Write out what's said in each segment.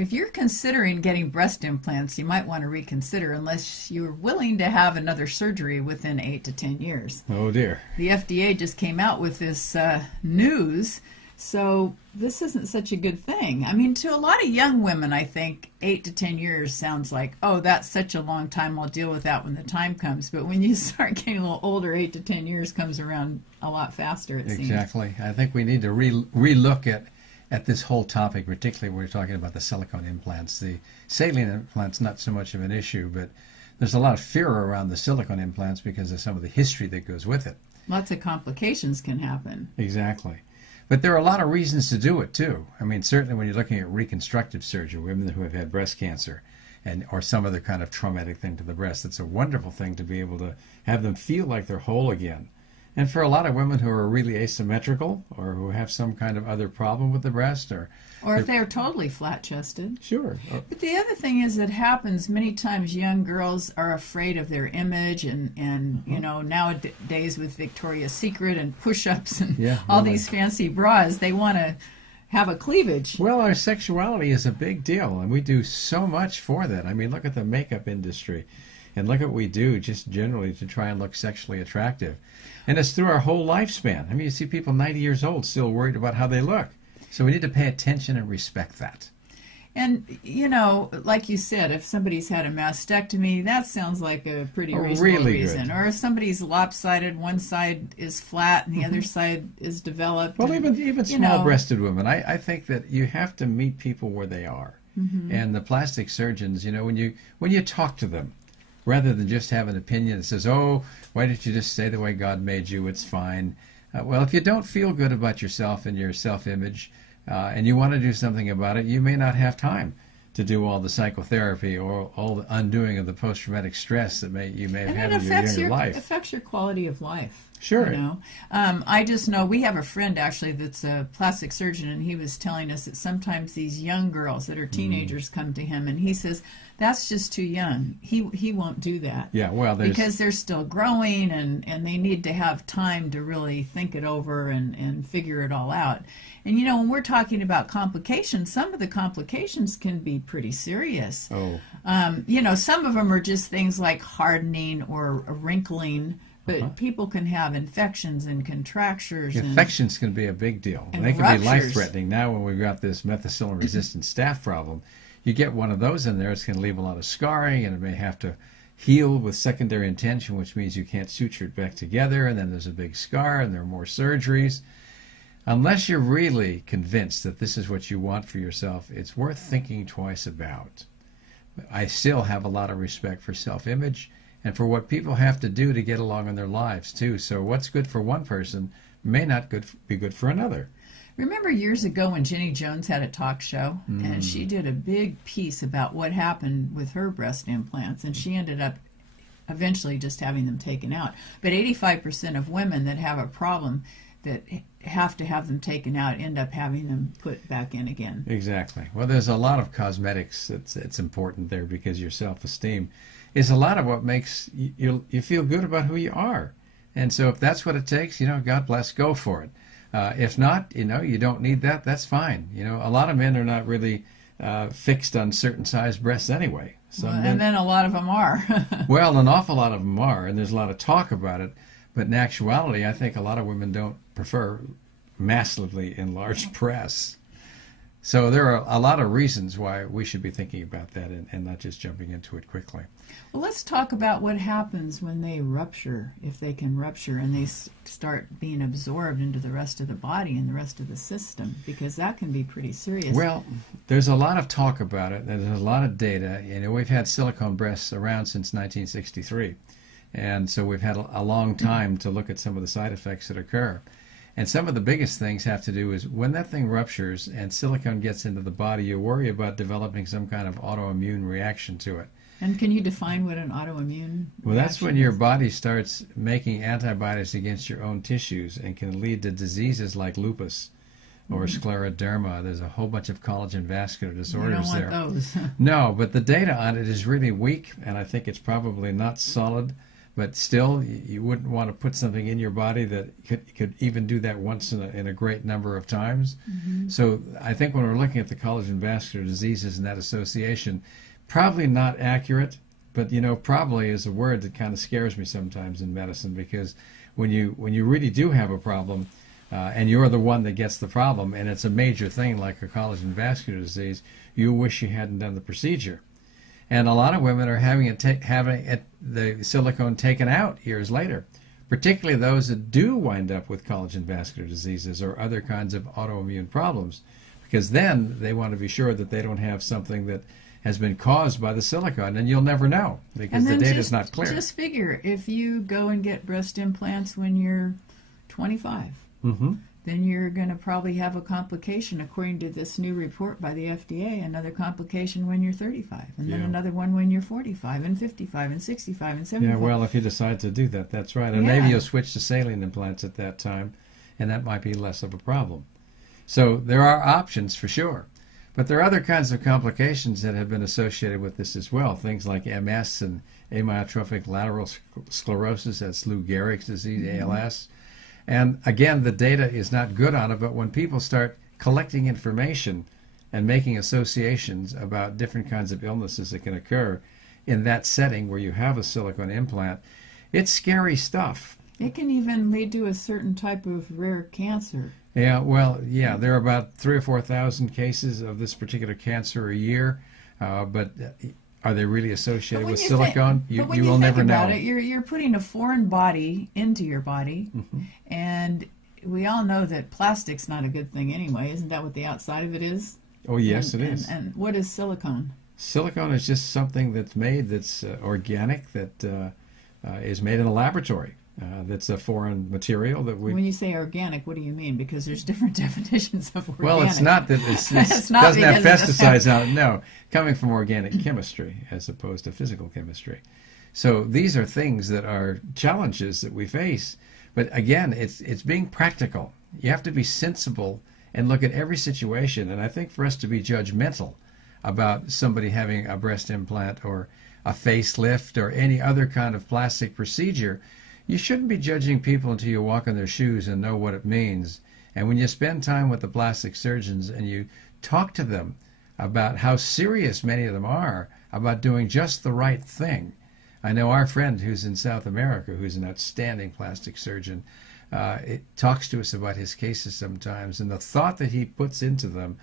If you're considering getting breast implants, you might want to reconsider unless you're willing to have another surgery within 8 to 10 years. Oh dear. The FDA just came out with this news, so this isn't such a good thing. I mean, to a lot of young women, I think 8 to 10 years sounds like, oh, that's such a long time, I'll deal with that when the time comes. But when you start getting a little older, 8 to 10 years comes around a lot faster, it seems. Exactly. I think we need to relook at this whole topic, particularly when we're talking about the silicone implants. The saline implants, not so much of an issue, but there's a lot of fear around the silicone implants because of some of the history that goes with it. Lots of complications can happen. Exactly. But there are a lot of reasons to do it, too. I mean, certainly when you're looking at reconstructive surgery, women who have had breast cancer or some other kind of traumatic thing to the breast, it's a wonderful thing to be able to have them feel like they're whole again. And for a lot of women who are really asymmetrical or who have some kind of other problem with the breast or if they're totally flat-chested. Sure. But the other thing is that happens many times young girls are afraid of their image and you know, nowadays with Victoria's Secret and push-ups and all these fancy bras, they want to have a cleavage. Well, our sexuality is a big deal, and we do so much for that. I mean, look at the makeup industry. And look at what we do just generally to try and look sexually attractive. And it's through our whole lifespan. I mean, you see people 90 years old still worried about how they look. So we need to pay attention and respect that. And, you know, like you said, if somebody's had a mastectomy, that sounds like a pretty reasonable reason. Good. Or if somebody's lopsided, one side is flat and the other side is developed. Well, even small-breasted women, I think that you have to meet people where they are. And the plastic surgeons, you know, when you talk to them, rather than just have an opinion that says, oh, why don't you just say the way God made you, it's fine. Well, if you don't feel good about yourself and your self-image and you want to do something about it, you may not have time to do all the psychotherapy or all the undoing of the post-traumatic stress that you may have had in your younger life. It affects your quality of life. Sure. You know? I just know we have a friend actually that's a plastic surgeon, and he was telling us that sometimes these young girls that are teenagers come to him, and he says, that's just too young. He won't do that. Yeah, well, because they're still growing, and they need to have time to really think it over and figure it all out. And, you know, when we're talking about complications, some of the complications can be pretty serious. Oh. You know, some of them are just things like hardening or wrinkling, but people can have infections and contractures. Infections can be a big deal. And they can ruptures. Be life-threatening. Now when we've got this methicillin-resistant staph problem, you get one of those in there, it's going to leave a lot of scarring, and it may have to heal with secondary intention, which means you can't suture it back together, and then there's a big scar, and there are more surgeries. Unless you're really convinced that this is what you want for yourself, it's worth thinking twice about. I still have a lot of respect for self-image and for what people have to do to get along in their lives, too. So what's good for one person may not be good for another. Remember years ago when Jenny Jones had a talk show, and she did a big piece about what happened with her breast implants, and she ended up eventually just having them taken out. But 85% of women that have a problem that have to have them taken out end up having them put back in again. Exactly. Well, there's a lot of cosmetics that's important there, because your self-esteem is a lot of what makes you feel good about who you are. And so if that's what it takes, you know, God bless, go for it. If not, you know, you don't need that, that's fine. You know, a lot of men are not really fixed on certain size breasts anyway. And then a lot of them are. Well, an awful lot of them are, and there's a lot of talk about it. But in actuality, I think a lot of women don't prefer massively enlarged breasts. So there are a lot of reasons why we should be thinking about that and not just jumping into it quickly. Well, let's talk about what happens when they rupture, if they can rupture, and they start being absorbed into the rest of the body and the rest of the system, because that can be pretty serious. Well, there's a lot of talk about it. There's a lot of data. You know, we've had silicone breasts around since 1963. And so we've had a long time to look at some of the side effects that occur. And some of the biggest things have to do is when that thing ruptures and silicone gets into the body, you worry about developing some kind of autoimmune reaction to it. And can you define what an autoimmune Well, that's when your body starts making antibodies against your own tissues and can lead to diseases like lupus or scleroderma. There's a whole bunch of collagen vascular disorders you there. don't want those. No, but the data on it is really weak, and I think it's probably not solid. But still, you wouldn't want to put something in your body that could even do that once in a great number of times. So I think when we're looking at the collagen vascular diseases and that association, probably not accurate, but probably is a word that kind of scares me sometimes in medicine, because when you really do have a problem, and you're the one that gets the problem, and it's a major thing like a collagen vascular disease, you wish you hadn't done the procedure. And a lot of women are having the silicone taken out years later, particularly those that do wind up with collagen vascular diseases or other kinds of autoimmune problems, because then they want to be sure that they don't have something that has been caused by the silicone, and you'll never know because the data is not clear. Just figure, if you go and get breast implants when you're 25, then you're going to probably have a complication, according to this new report by the FDA, another complication when you're 35, and then another one when you're 45 and 55 and 65 and 75. Yeah, well, if you decide to do that, that's right. And maybe you'll switch to saline implants at that time, and that might be less of a problem. So there are options for sure. But there are other kinds of complications that have been associated with this as well, things like MS and amyotrophic lateral sclerosis, that's Lou Gehrig's disease, ALS. And again, the data is not good on it, but when people start collecting information and making associations about different kinds of illnesses that can occur in that setting where you have a silicone implant, it's scary stuff. It can even lead to a certain type of rare cancer. Yeah, well, yeah, there are about 3,000 or 4,000 cases of this particular cancer a year, but are they really associated with silicone? You will never know. But when you think about it, you're putting a foreign body into your body, and we all know that plastic's not a good thing anyway. Isn't that what the outside of it is? Oh, yes, it is. And what is silicone? Silicone is just something that's made that's organic, that is made in a laboratory. That's a foreign material that we... When you say organic, what do you mean? Because there's different definitions of organic. Well, it's not that it doesn't have pesticides on it. No, coming from organic chemistry as opposed to physical chemistry. So these are things that are challenges that we face. But again, it's being practical. You have to be sensible and look at every situation. And I think for us to be judgmental about somebody having a breast implant or a facelift or any other kind of plastic procedure, you shouldn't be judging people until you walk in their shoes and know what it means. And when you spend time with the plastic surgeons and you talk to them about how serious many of them are about doing just the right thing. I know our friend who's in South America, who's an outstanding plastic surgeon, talks to us about his cases sometimes, and the thought that he puts into them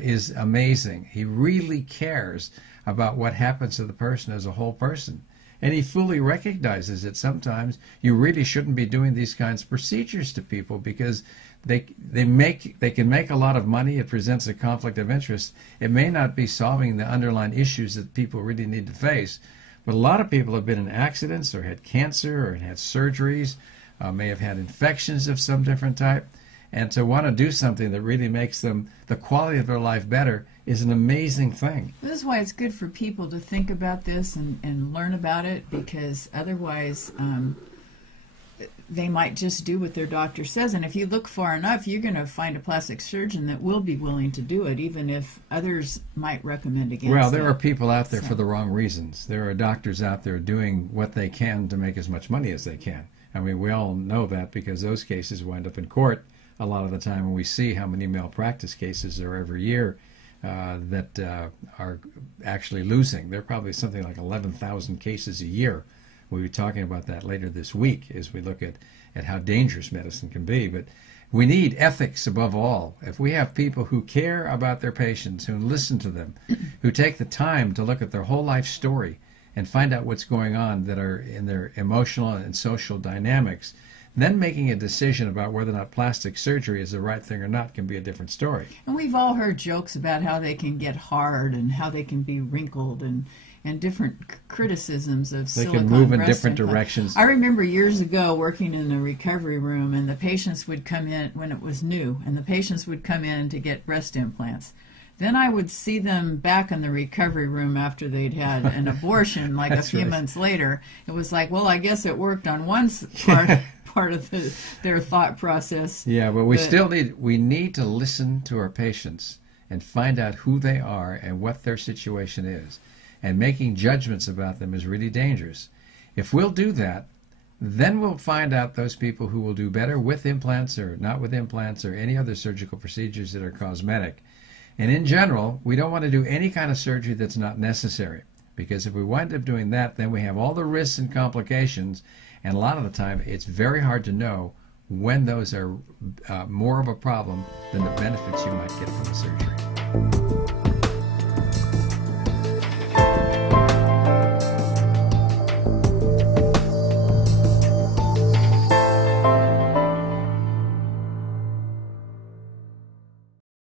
is amazing. He really cares about what happens to the person as a whole person. And he fully recognizes that sometimes you really shouldn't be doing these kinds of procedures to people because they can make a lot of money. It presents a conflict of interest. It may not be solving the underlying issues that people really need to face. But a lot of people have been in accidents or had cancer or had surgeries, may have had infections of some different type. And to want to do something that really makes them the quality of their life better is an amazing thing. This is why it's good for people to think about this and learn about it, because otherwise they might just do what their doctor says. And if you look far enough, you're going to find a plastic surgeon that will be willing to do it, even if others might recommend against it. Well, there are people out there for the wrong reasons. There are doctors out there doing what they can to make as much money as they can. I mean, we all know that because those cases wind up in court a lot of the time, and we see how many malpractice cases there are every year that are actually losing. There are probably something like 11,000 cases a year. We'll be talking about that later this week as we look at how dangerous medicine can be. But we need ethics above all. If we have people who care about their patients, who listen to them, who take the time to look at their whole life story and find out what's going on that are in their emotional and social dynamics, then making a decision about whether or not plastic surgery is the right thing or not can be a different story. And we've all heard jokes about how they can get hard and how they can be wrinkled and different criticisms of silicone. They can move in different directions. I remember years ago working in a recovery room, and the patients would come in when it was new, and the patients would come in to get breast implants. Then I would see them back in the recovery room after they'd had an abortion, like a few months later. It was like, well, I guess it worked on one part of their thought process. Yeah, but we need to listen to our patients and find out who they are and what their situation is. And making judgments about them is really dangerous. If we'll do that, then we'll find out those people who will do better with implants or not with implants or any other surgical procedures that are cosmetic. And in general, we don't want to do any kind of surgery that's not necessary, because if we wind up doing that, then we have all the risks and complications, and a lot of the time it's very hard to know when those are more of a problem than the benefits you might get from the surgery.